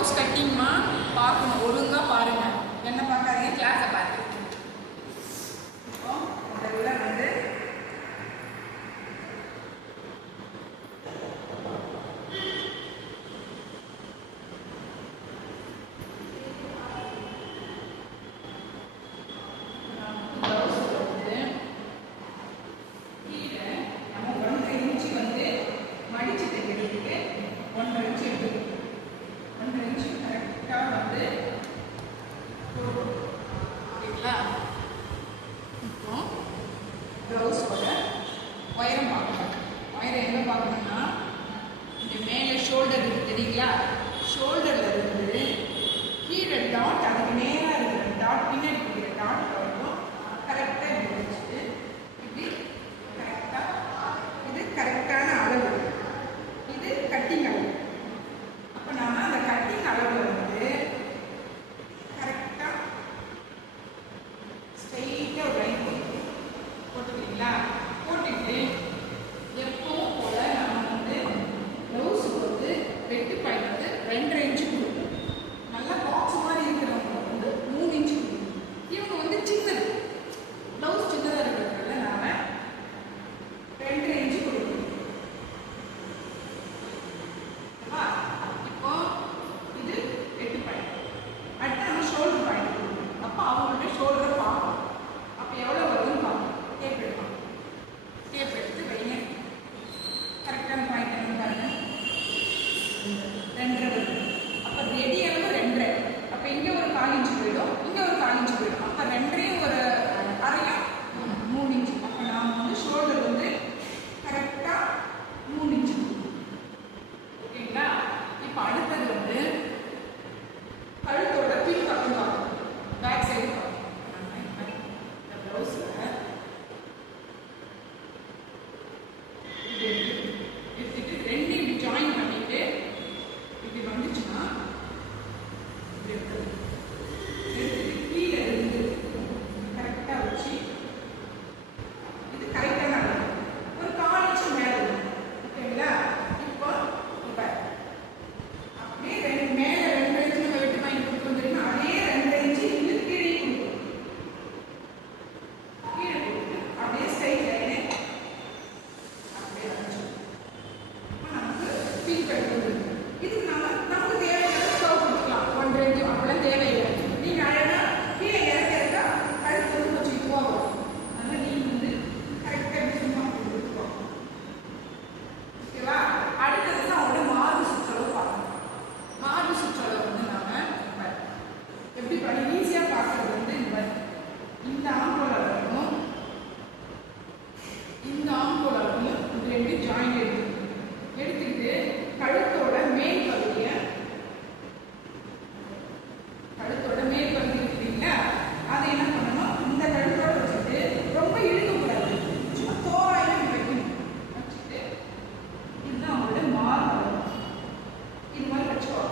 Blouse கட்டிங்மா பார்க்கணும், ஒழுங்காக பாருங்கள், என்ன பார்க்காதீங்க, கிளாஸை பார்த்து. இப்போ முதல்ல வந்து ப்ளவுஸோட உயரம் பார்க்கணும். உயரம் எங்கே பார்க்கணும்னா இங்கே மேலே ஷோல்டர் இருக்குது தெரியுங்களா, ஷோல்டரில் இருந்து கீழே டாட், அதுக்கு நேராக இருக்கிற டாட், பின்னாடி இருக்கிற டாட் வரைக்கும் கரெக்டாக இப்படி வச்சுட்டு இப்படி கரெக்டாக, இது கரெக்டான அளவு, இது கட்டிங் அளவு. அப்போ நாம் அந்த கட்டிங் அளவு வந்து கரெக்டாக ஸ்ட்ரெயிட்டாக ஒரு லைன் போட்டுக்கிறீங்களா, போட்டுக்கிட்டு எப்பவும் போல நம்ம வந்து ப்ளவுஸுக்கு வந்து வெட்டு பாயிண்ட் வந்து 2.5 இன்ச்சு கொடுக்கும். நல்லா பாக்ஸ் மாதிரி இருக்கிறவங்க வந்து 3 இன்ச்சு கொடுக்கும். இவங்க வந்து சின்னது, ப்ளவுஸ் சின்னதாக இருக்கிறதுனால நாம் 2.5 இன்ச்சு கொடுக்கணும். இப்போ இது வெட்டு பாயிண்ட். அடுத்து நம்ம ஷோல்டர் பாயிண்ட் கொடுக்கணும். அப்போ அவங்களுடைய ஷோல்டரை பார்க்கணும். அப்போ எவ்வளோ வருதுன்னு பார்க்கணும். டேப் எடுக்கலாம், டேப் எடுத்து வைங்க. கரெக்டான பாயிண்ட் என்ன பாருங்க, 2.5 வருது. அப்போ ரெடி அளவு 2.5. அப்போ இங்கே ஒரு 4 இன்ச்சு போயிடும், இங்கே ஒரு 4 இன்ச்சு போயிடும். அப்போ 2.5 ஒரு அரையும் 3 இன்ச்சு. அப்போ நாம் வந்து ஷோல்டர் வந்து கரெக்டாக 3 இன்ச்சு. ஓகேங்களா? இப்போ அடுத்தது வந்து கழுத்தோட பின் பக்கம் பார்க்கணும், பேக் சைடு பார்க்கணும். இந்த ப்ளவுஸில் எடுத்துட்டு 2 இப்படி ஜாயின் பண்ணிட்டு இப்படி வந்துச்சுன்னா இப்படி எடுத்துட்டு கீழே இருந்து கரெக்டாக வச்சு, இது கரெக்டான அளவு, ஒரு 4 இன்ச்சு மேலே வரும். ஓகேங்களா? இப்போ இப்போ அப்படியே மேலே 2.5 இன்ச்சு நம்ம வெட்டு பாயிண்ட் கொடுத்து வந்துருக்கோம். அதே 2.5 இன்ச்சு இங்கே கீழே கொடுக்கும். கீழே கொடுத்து அப்படியே ஸ்ட்ரைட் லைனு அப்படியே வச்சு நமக்கு பின் கட்டுறது. இது நமக்கு தேவையான ஸ்டவ் கொடுக்கலாம். 1.5 அப்படிலாம் தேவையில்லை. நீங்கள் அழகாக கீழே இறக்கிறதா கழுத்து வந்து கொஞ்சம் இதுவாக வரும். அதனால் நீங்கள் வந்து கரெக்டாக சும்மா கொடுத்துருக்கோம். ஓகேவா? அடுத்தது அவங்களோட மார்பு சுற்றளவு பார்க்கணும். மார்பு சுற்றளவு வந்து நாம் எப்படி பண்ணி ஈஸியாக பார்க்கறது வந்து இந்த ஆம்போல் அளவும் இந்த ஆம்போல் அளவும் இது 2 ஜாயின் எடுத்துக்கிட்டு கழுத்தோட மேல் பகுதியை, கழுத்தோட மேல் பகுதி இருக்குங்களா, அதை என்ன பண்ணணும், இந்த கழுத்தோட வச்சுட்டு ரொம்ப இழுக்கக்கூடாது, சும்மா தோராயம் வைக்கணும். வச்சுட்டு இதுதான் அவங்களோட மார்பு. இது மாதிரி வச்சுக்கோ.